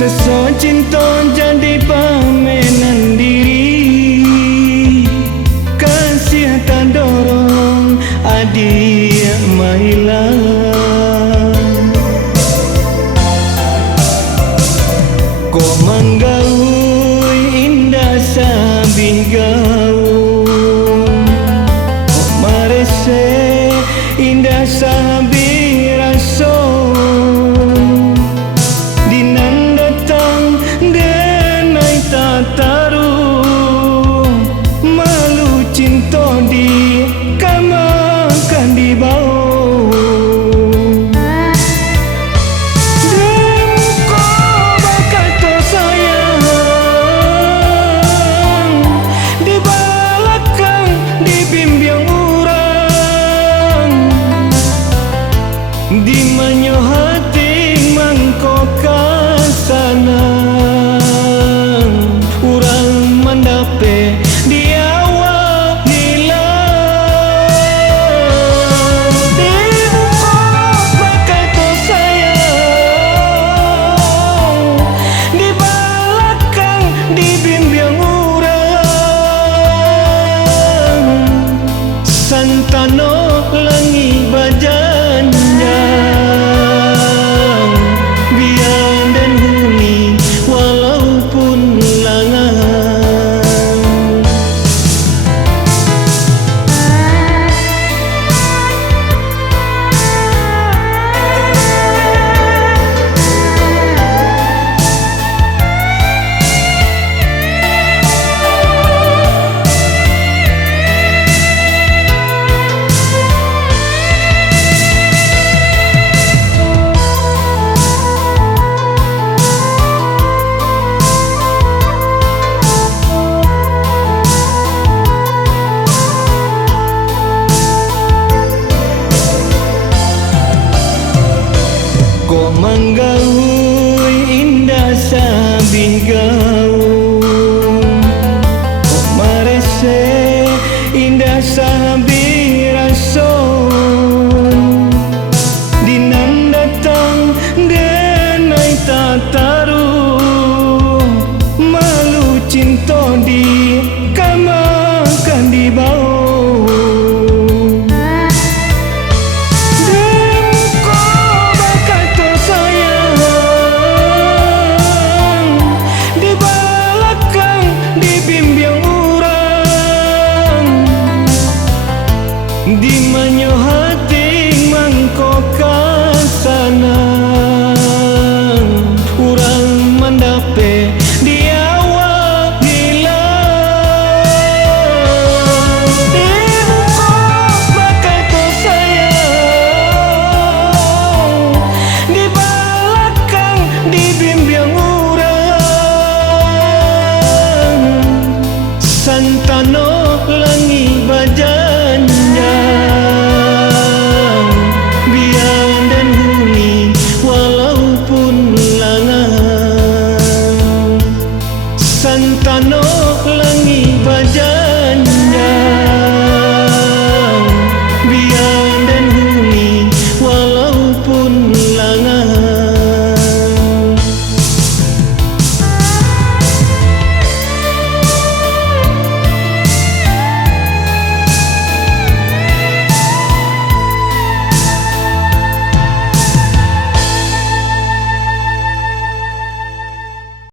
Seso cinta jadi pamenan diri, kasih tak dorong adik mailah. Kok manggaui indah sabih gaung, kok marese indah sabih raso. Malu cinta di kamakan di bau. Dan kau berkata sayang di belakang dibimbing orang, di manyo hati mangko kasana. Urang mandape di awak hilang. Ibu kok berkata sayang di belakang dibimbing orang, santano langi bajanya biar dan huni walaupun kok mangga